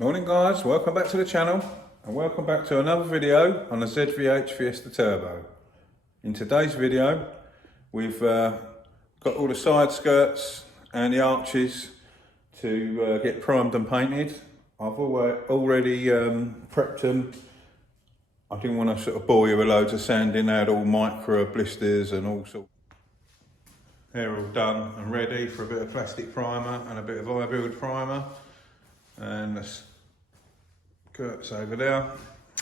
Morning guys, welcome back to the channel and welcome back to another video on the ZVH Fiesta Turbo. In today's video we've got all the side skirts and the arches to get primed and painted. I've already prepped them. I didn't want to sort of bore you with loads of sanding. They had all micro blisters and all sorts. They're all done and ready for a bit of plastic primer and a bit of I-build primer. And the skirts over there.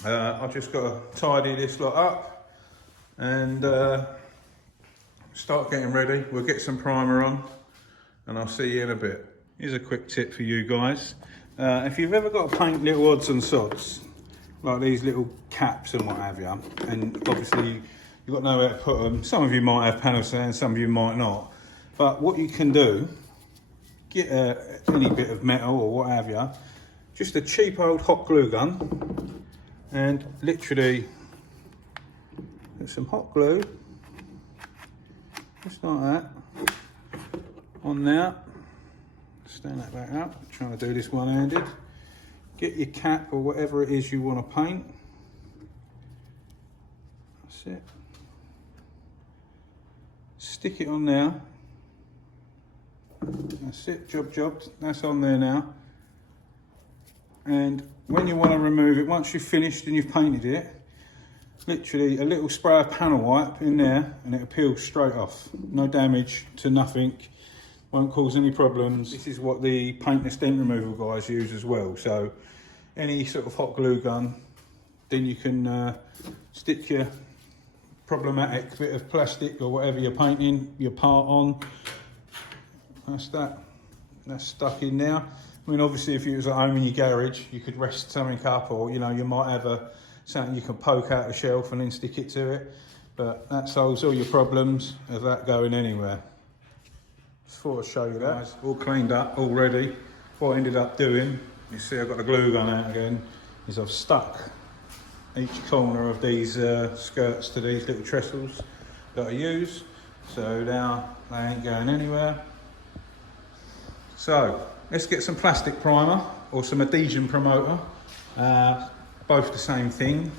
I've just got to tidy this lot up and start getting ready. We'll get some primer on and I'll see you in a bit. Here's a quick tip for you guys. If you've ever got to paint little odds and sods, like these little caps and what have you, and obviously you've got to know where to put them. Some of you might have panel sand, some of you might not. But what you can do, get any bit of metal or what have you, just a cheap old hot glue gun, and literally put some hot glue, just like that, on there. Stand that back up, I'm trying to do this one-handed. Get your cap or whatever it is you want to paint. That's it. Stick it on there. That's it, jobbed. That's on there now. And when you want to remove it, once you've finished and you've painted it, literally a little spray of panel wipe in there and it'll peel straight off. No damage to nothing, won't cause any problems. This is what the paint and stain removal guys use as well. So any sort of hot glue gun, then you can stick your problematic bit of plastic or whatever you're painting your part on. That's that. That's stuck in there. I mean, obviously, if you was at home in your garage, you could rest something up, or you know, you might have something you can poke out a shelf and then stick it to it. But that solves all your problems of that going anywhere. Just thought I'd show you that. All cleaned up, all ready. What I ended up doing, you see, I've got the glue gun out again, is I've stuck each corner of these skirts to these little trestles that I use. So now they ain't going anywhere. So let's get some plastic primer or some adhesion promoter, both the same thing,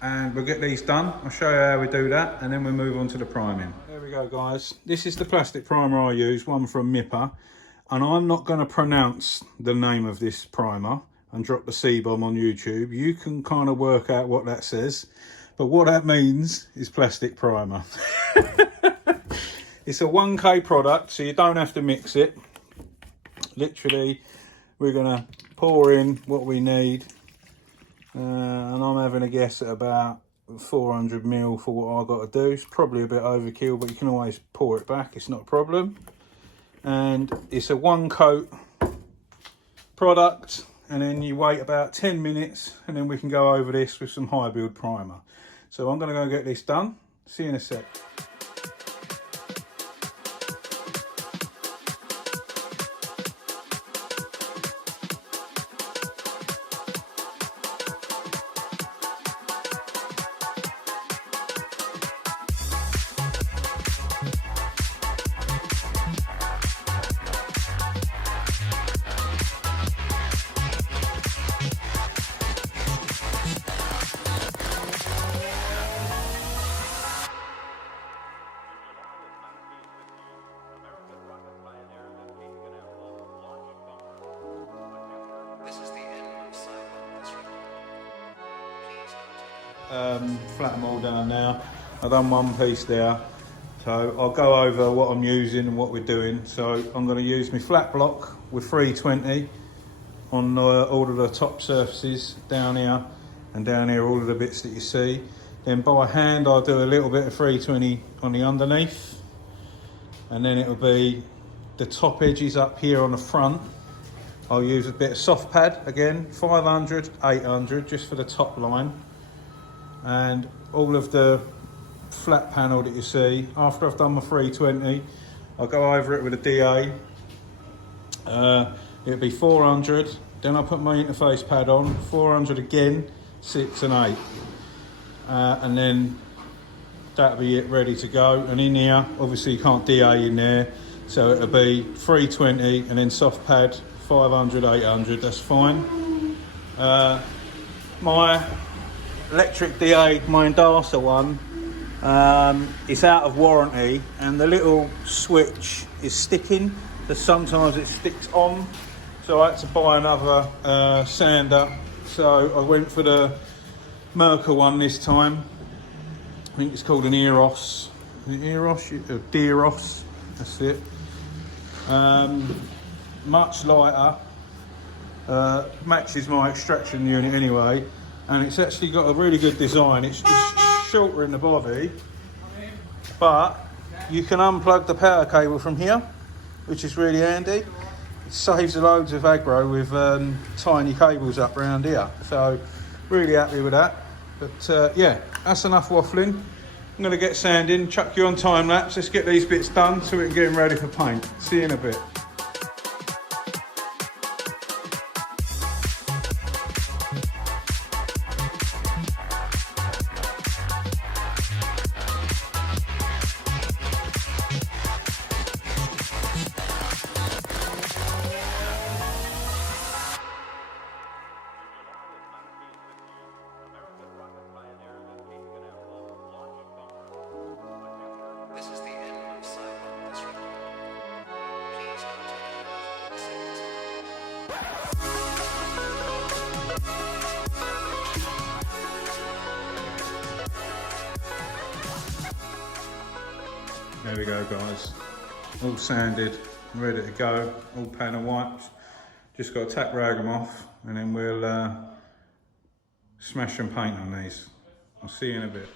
and we'll get these done. I'll show you how we do that and then we'll move on to the priming. There we go guys, this is the plastic primer I use, one from Mipper, and I'm not going to pronounce the name of this primer and drop the C-bomb on YouTube. You can kind of work out what that says, but what that means is plastic primer. It's a 1K product, so you don't have to mix it. Literally, we're gonna pour in what we need, and I'm having a guess at about 400 ml for what I've got to do. It's probably a bit overkill, but you can always pour it back, it's not a problem. And it's a 1 coat product, and then you wait about 10 minutes and then we can go over this with some high build primer. So I'm gonna go get this done. See you in a sec. Flat them all down now. I've done one piece there, so I'll go over what I'm using and what we're doing. So I'm going to use my flat block with 320 on all of the top surfaces down here, and down here all of the bits that you see. Then by hand I'll do a little bit of 320 on the underneath, and then it'll be the top edges up here on the front. I'll use a bit of soft pad again, 500, 800, just for the top line. And all of the flat panel that you see, after I've done my 320, I'll go over it with a DA. It'll be 400, then I'll put my interface pad on, 400 again, 6 and 8. And then that'll be it, ready to go. And in here, obviously you can't DA in there, so it'll be 320 and then soft pad 500, 800, that's fine. My electric D8, my Endasa one, it's out of warranty, and the little switch is sticking, so sometimes it sticks on, so I had to buy another sander. So I went for the Merkur one this time. I think it's called an Eros. Eros? Deros, that's it. Much lighter, matches my extraction unit anyway, and it's actually got a really good design. It's shorter in the body, but you can unplug the power cable from here, which is really handy. It saves loads of aggro with tiny cables up around here, so really happy with that. But yeah, that's enough waffling. I'm going to get sanding, chuck you on time lapse. Let's get these bits done so we can get them ready for paint. See you in a bit. This is the end of cycle this recording. Please continue. There we go, guys. All sanded, ready to go. All panel wiped. Just got to tap rag them off, and then we'll smash and paint on these. I'll see you in a bit.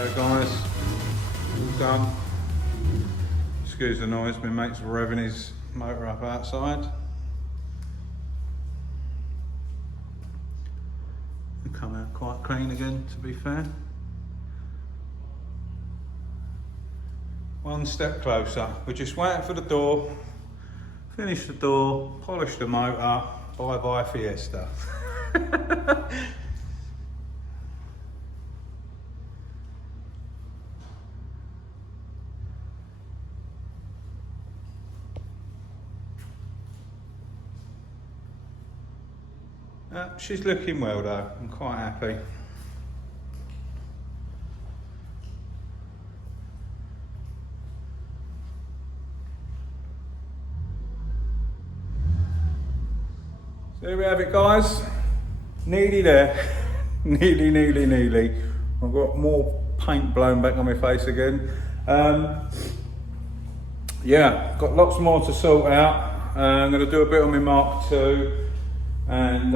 go guys, all done. Excuse the noise, my mate's revving his motor up outside. It'll come out quite clean again, to be fair. One step closer. We're just waiting for the door, finish the door, polish the motor, bye bye Fiesta. She's looking well though, I'm quite happy. So there we have it guys, nearly there, nearly. I've got more paint blown back on my face again. Yeah, got lots more to sort out. I'm going to do a bit on my Mark II, and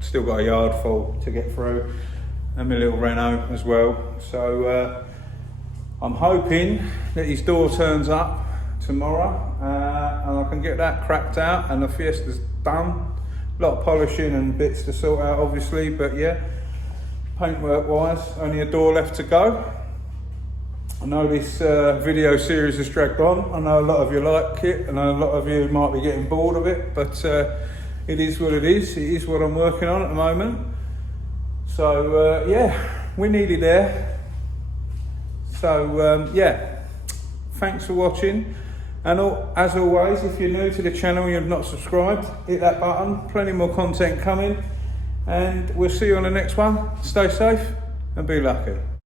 still got a yard full to get through, and my little Renault as well. So I'm hoping that his door turns up tomorrow, and I can get that cracked out and the Fiesta's done. A lot of polishing and bits to sort out obviously, but yeah, paintwork wise, only a door left to go. I know this video series has dragged on. I know a lot of you like it, and a lot of you might be getting bored of it, but it is what it is. It is what I'm working on at the moment. So yeah, we're nearly there. So yeah, thanks for watching. And as always, if you're new to the channel and you're not subscribed, hit that button. Plenty more content coming. And we'll see you on the next one. Stay safe and be lucky.